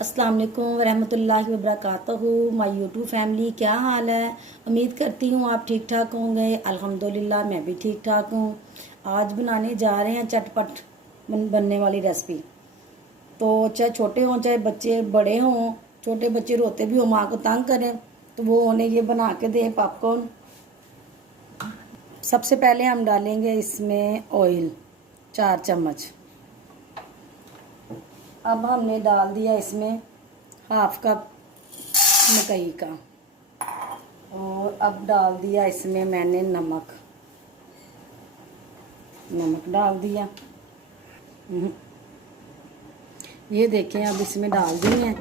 अस्सलाम वालेकुम वरहमतुल्लाहि वबरकातुहू। माय यूट्यूब फैमिली, क्या हाल है। उम्मीद करती हूँ आप ठीक ठाक होंगे। अल्हम्दुलिल्लाह मैं भी ठीक ठाक हूँ। आज बनाने जा रहे हैं चटपट बनने वाली रेसिपी। तो चाहे छोटे हों चाहे बच्चे बड़े हों, छोटे बच्चे रोते भी हो, माँ को तंग करें तो वो उन्हें ये बना के दें पॉपकॉर्न। सबसे पहले हम डालेंगे इसमें ऑयल 4 चम्मच। अब हमने डाल दिया इसमें हाफ कप मकई का, और अब डाल दिया इसमें मैंने नमक डाल दिया। ये देखें, अब इसमें डाल दिए हैं।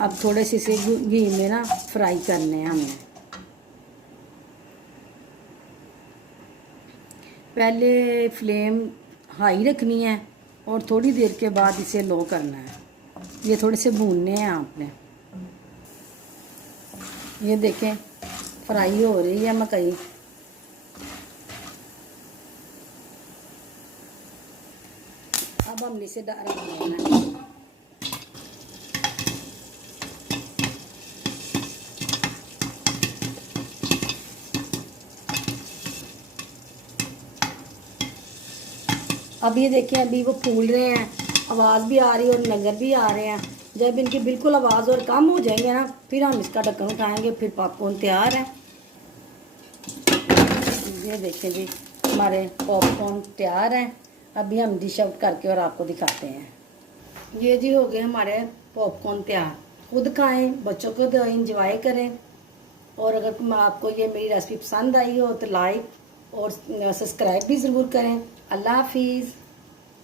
अब थोड़े से इसे घी में ना फ्राई करने हैं हमने। पहले फ्लेम हाई रखनी है और थोड़ी देर के बाद इसे लो करना है। ये थोड़े से भूनने हैं आपने। ये देखें फ्राई हो रही है मकई। अब हमने इसे रख देना है। अब ये देखें, अभी वो फूल रहे हैं, आवाज़ भी आ रही है और नज़र भी आ रहे हैं। जब इनकी बिल्कुल आवाज़ और कम हो जाएंगे ना, फिर हम इसका ढक्कन उठाएंगे, फिर पॉपकॉर्न तैयार है। ये देखें जी, हमारे पॉपकॉर्न तैयार हैं। अभी हम डिश आउट करके और आपको दिखाते हैं। ये जी हो गए हमारे पॉपकॉर्न तैयार। खुद खाएं, बच्चों को दो, इंजॉय करें। और अगर आपको ये मेरी रेसिपी पसंद आई हो तो लाइक और सब्सक्राइब भी ज़रूर करें। अल्लाह हाफिज़।